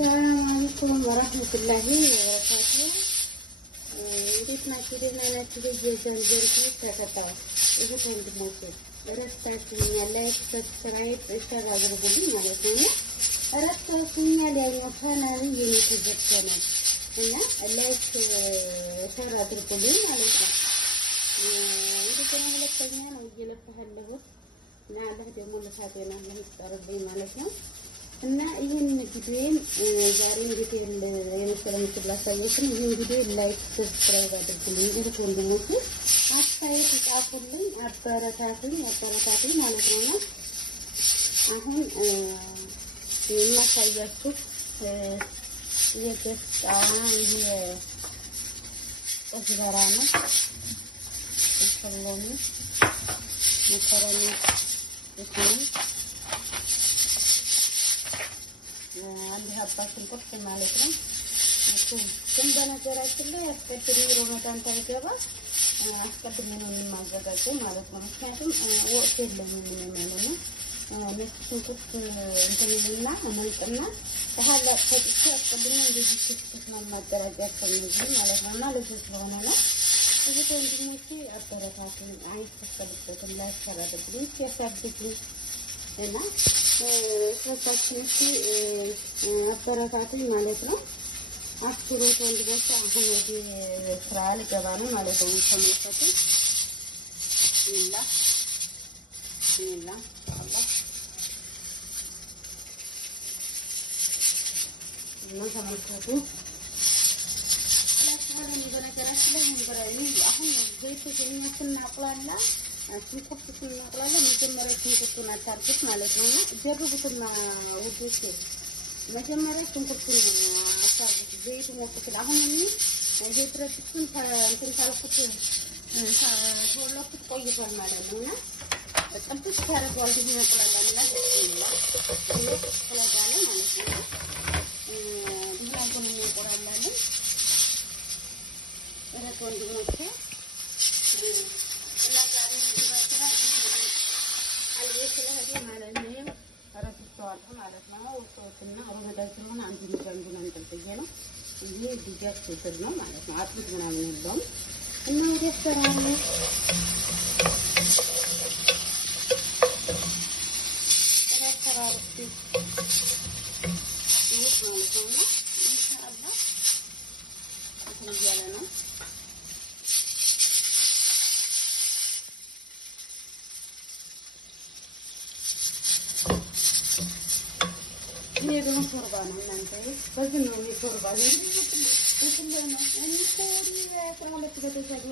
السلام عليكم ورحمة الله وبركاته. እንዴት ናችሁ? ደህና ናችሁ? በየዘንዘርኩ ተከታው እዚህ ወንድሞቼ ረስታችሁኛል። ላይክ ሰብስክራይብ ሼር አድርጉልኝ ማለት ነው። ረስታችሁኛል ያኛው ቻናል የኔ ተዘግቷል እና ላይክ ሼር አድርጉልኝ ማለት ነው። እንደገና ሁለተኛ ነው እየለፋለሁት እና አላህ ደግሞ ለሳቴና ለምትጠርብኝ ማለት ነው። እና ይሄን ቪዲዮን ዛሬ እንዴት የመሰለኝ ስላሳየሁኝ ይሄን ቪዲዮ ላይክ ሰብስክራይብ አድርጉልኝ። እንዴት ወንድሞቼ አስተያየት ጻፉልኝ፣ አበረታቱኝ ማለት ነው። አሁን የማሳያችሁ የገስጣ ይሄ እዝበራ ነው። ሰሎሚ መኮረኒ እሱን አንድ ሀባ ሽንኩርት ማለት ነው። ግን በነገራችን ላይ አስቀድሜ ሮመዳን ተገባ አስቀድሜ ነው የማዘጋጀው ማለት ነው። ምክንያቱም ወቅት የለኝም ምንም ነጭ ሽንኩርት እንትንና መልጥና በኋላ ፈጭቼ አስቀድሜ እንደዚህ ክትት ነው ማደራጃቸው ማለት ነው። እና ለዚህ ስለሆነ ነው እዚህ ወንድሞቼ አበረታቱኝ፣ አይተሰብበትም ላሰራደብኝ ሲያሳድጉኝ እና ሰጣችን አበረታቱኝ ማለት ነው። አክብሮት ወንድሞቼ አሁን ወደ ስራ ልገባ ነው ማለት ነው። ተመልከቱ ቢስሚላህ አላህ እና ተመልከቱ ለታረም በነገራችን ላይ አሁን ዘይት ስናቅላላ ሽንኩርት ስናቅላላ መጀመሪያ ሽንኩርቱን አታርጉት ማለት ነው። እና ጀርቡትና ውዶቼ መጀመሪያ ሽንኩርቱን አታርጉት፣ ዘይቱ ሞክት። አሁን እኔ ዘይት ረድቱን እንትን ካልኩት ሾለኩት ቆይቷል ማለት ነው። እና ጥብስ ታረጋል ዲና ቀላላ ነው ስለጋለ ማለት ነው። ዲና ግን እንቆራላለን እረት ወንድሞቼ ማለት ነው። ወጥቶና ሮመዳን ስለሆነ አንዱ ምንድነው አንጠልጥዬ ነው ይሄ ዲጃክ ስል ነው ማለት ነው። አጥብቅ ምናምን የለውም እና ወደ ሰራው ይሄ ደግሞ ሾርባ ነው። እናንተ በዚህ ነው ሾርባ ነው። ይሄ ነው እኔ ኮሪ አጥራለት በተሰሩ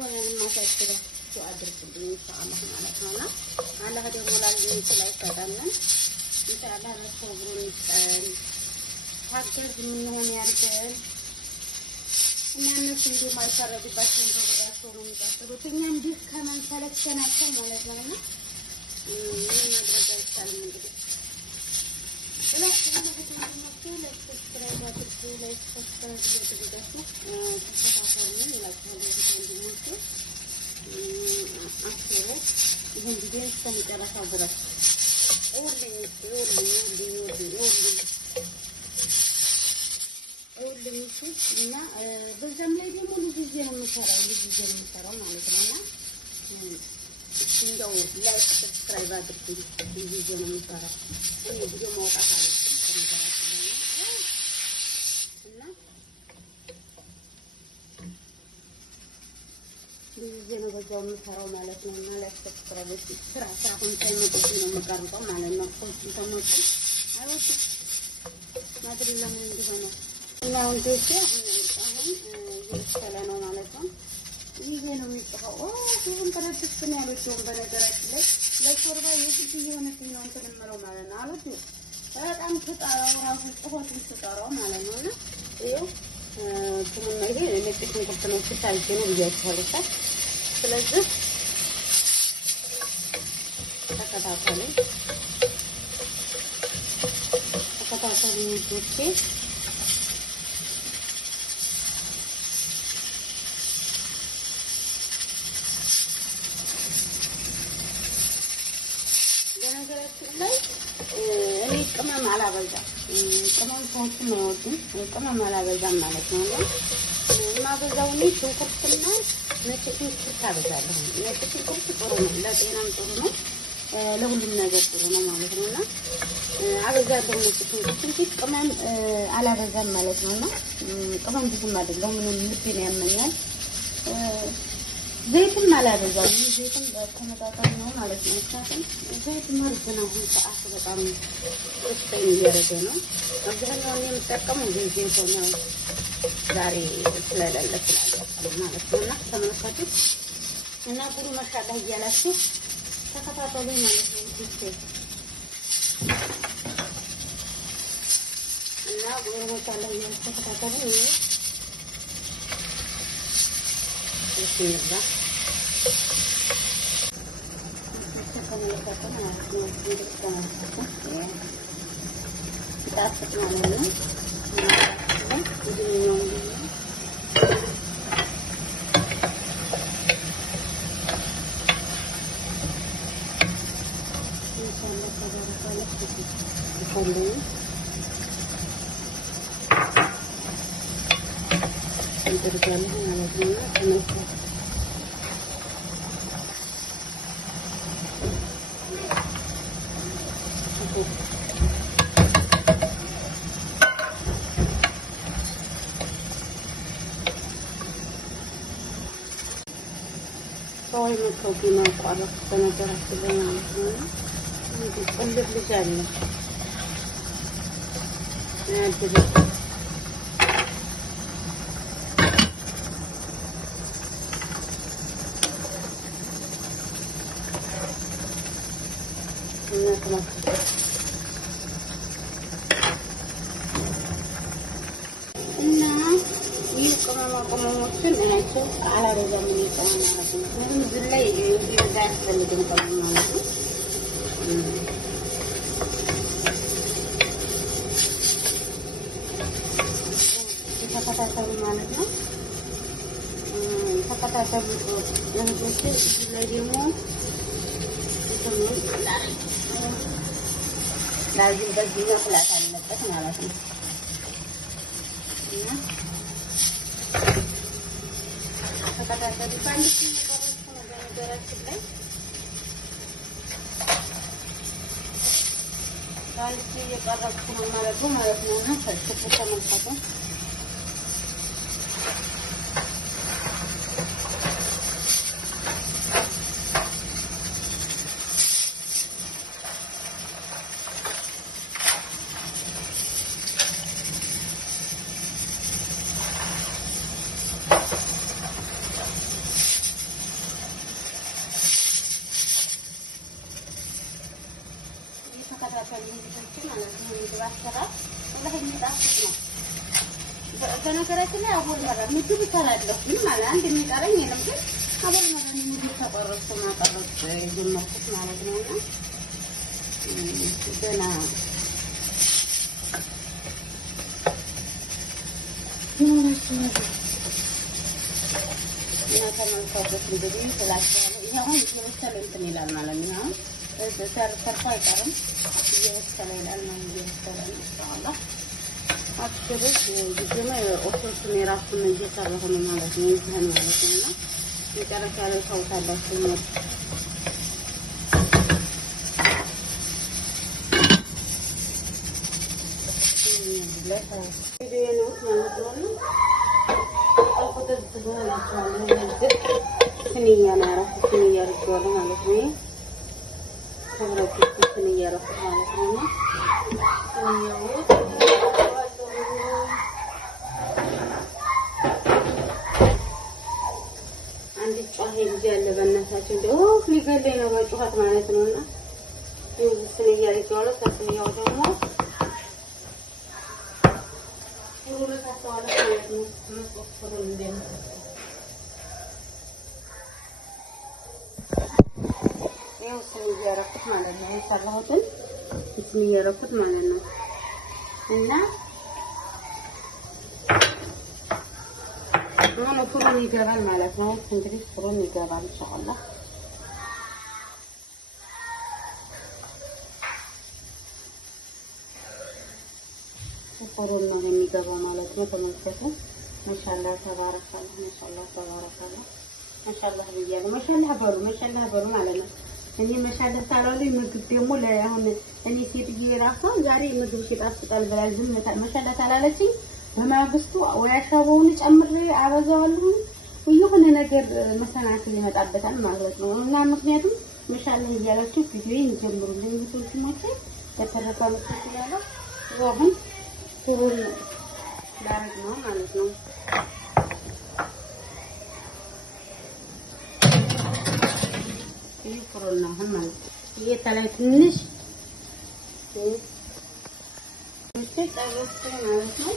ማሳችረ አድርጉልኝ ኢንሻአላህ ማለት ነውና አላህ ደግሞ ላልኝ ይችላል ይፈታናል ኢንሻአላህ ረስተውሩን ይጣል ታገዝ ምን ሆነ ያርገን እና እነሱ እንደማይፈረድባቸው እንደብራቸው ነው የሚጣጥሩት። እኛም ዲስ ከማን ሰለክተናቸው ማለት ነውና ምን ማድረግ አይቻልም እንግዲህ እና በዛም ላይ ደግሞ ልጅ ጊዜ ነው የምሰራው ማለት ነው። እና እንደው ላይክ ሰብስክራይብ አድርጉኝ። ቪዲዮ ነው የምሰራው እኔ ቪዲዮ ማውጣት አለብኝ ከነገራችን ላይ እና ቪዲዮ ነው በዛው የምሰራው ማለት ነው። እና ላይክ ሰብስክራይብ ስራ አሁን ሳይመጡ ነው የምቀርበው ማለት ነው። ኮንት ተመጡ አይወጡ ማድረግ ለምን እንደሆነ እና ወንዶቼ አሁን እየሰለ ነው ማለት ነው። ይሄ ነው የሚጽፈው ይሄን ተረድተን ያሉት በነገራችን ላይ ለሾርባ የግድ የሆነብኝ ነው እንትን የምለው ማለት ነው። አሉት በጣም ተጣራው ራሱ ጽፎትን ተጣራው ማለት ነው። እና ይሄው ትምና ይሄ ነጭ ሽንኩርት ነው ሲታጅ ነው ብያችኋለሁ። ስለዚህ ተከታተሉ ይሄ በነገራችን ላይ እኔ ቅመም አላበዛም። ቅመም ሰዎችም አይወዱም። ቅመም አላበዛም ማለት ነው። የማበዛው እኔ ሽንኩርትና ነጭ ሽንኩርት አበዛለሁ። ነጭ ሽንኩርት ጥሩ ነው፣ ለጤናም ጥሩ ነው፣ ለሁሉም ነገር ጥሩ ነው ማለት ነውና አበዛለሁ ነጭ ሽንኩርት እንጂ ቅመም አላበዛም ማለት ነውና ቅመም ብዙም አይደለም። ምንም ልቤን ያመኛል። ዘይትም አላበዛም። ዘይትም ተመጣጣኝ ነው ማለት ነው። ምክንያቱም ዘይት ማለት ነው አሁን ሰዓት በጣም ወሳኝ እያደረገ ነው። አብዛኛውን የምጠቀመው ዘይት ነው ዛሬ ስለሌለ ስላለ ማለት ነውና ተመልካቾች እና ሁሉ ማሻአላህ እያላችሁ ተከታተሉ ማለት ነው። እና ሁሉ ማሻአላህ እያላችሁ ተከታተሉ። bismillah Soy mekobina kuarak senajar sebenarnya ini peluk lijarnya. Nah jadi ini kelas. ከመሞችን እላቸው አላረጋም ነው ማለት ነው። ምንም ዝላይ ይዛን ፈልገን ማለት ነው። ተከታተሉ ማለት ነው። ተከታተሉ ለምሳሌ እዚህ ላይ ደግሞ ላዚም በዚህ መፍላት አለበት ማለት ነው። እና ተከታተሉ ካንቺ የቀረችው ነገራችን ላይ ካንቺ የቀረችው ነው ማለት ነው እና ተከታተሉ። በነገራችን ላይ አቦል መረን ምግብ ይቻላል ግን ማለት አንድ የሚቀረኝ የለም ግን አቦል መረን ምግብ ተቆረጥኩ ማቀረጥ ጀመርኩት ማለት ነውና ገና እና ተመልካቾች እንግዲህ ስላቸዋለሁ ይሄ አሁን እየበሰለ እንትን ይላል ማለት ነው። አሁን ሰርፋ አይቀርም እየበሰለ ይላል ነው እየበሰለ ነው ኢንሻአላህ። አክሽሩት ዲግማ ኦፕሽን የራሱን እየሰራሁ ነው ማለት ነው። ይሄን ማለት ነው እና የጨረሻ ላይ ታውታላችሁ ነው በእናታችሁ እንደው ሊገለኝ ነው በጩኸት ማለት ነውና ይሁን እያለችው አለ ታስኛው ደግሞ ሁሉ ታስተዋለ ማለት ነው መስቆጥሩ እንደም ይሁን እያረኩት ማለት ነው የሰራሁትን እሱን እያረኩት ማለት ነው እና አሁን ፍሩን ይገባል ማለት ነው። እንግዲህ ፍሩን ይገባል ኢንሻአላህ። ፎሮን ነው የሚገባው ማለት ነው። ተመልከቱ። ማሻአላህ ተባረካላህ፣ ማሻአላህ ተባረካላህ፣ ማሻአላህ ብያለሁ። ማሻአላህ በሉ ማለት ነው። እኔ ማሻአላህ ሳላሉኝ ምግብ ደግሞ ለአሁን እኔ ሴትዬ ራሷ ዛሬ ምግብ ይጣፍጣል ብላ ዝም ማሻአላህ ሳላለችኝ በማግስቱ ወይ አሻቦውን ጨምሬ አበዛዋለሁ የሆነ ነገር መሰናክል ይመጣበታል ማለት ነው። እና ምክንያቱም ማሻአላህ እያላችሁ ቪዲዮውን ጀምሩልኝ ወንድሞቼ። በተረፈ መስላችኋለሁ አሁን ፎሮን ዳርግ ነው ማለት ነው። ይሄ ፎሮን ነው አሁን ማለት ነው። ይሄ ተላይ ትንሽ ጨረስኩ ማለት ነው።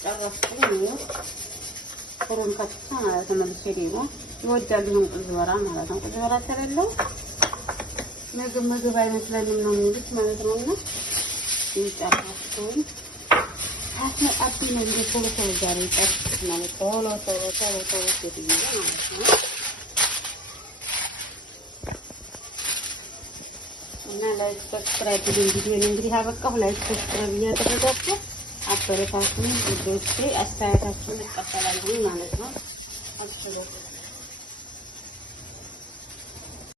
ጨረስኩ ነው። ፎሮን ከትቻ ማለት ነው። መልሼ ደግሞ ይወዳሉ ቁዝበራ ማለት ነው። ቁዝበራ ተለለው ምግብ አይመስለንም ነው የሚሉት ማለት ነው። እና ይጨርሳችሁ አስመጣብኝ ነው እንደ ቶሎ ዛሬ ጨርስ ማለት ቶሎ ሴትዬ ማለት ነው። እና ላይክ ሰብስክራይብ ቪዲዮ እንግዲህ አበቃሁ። ላይክ ሰብስክራይብ እያደረጋችሁ አበረታቱኝ ውዶቼ። አስተያየታችሁን እቀበላለሁ ማለት ነው። አብሽሩ።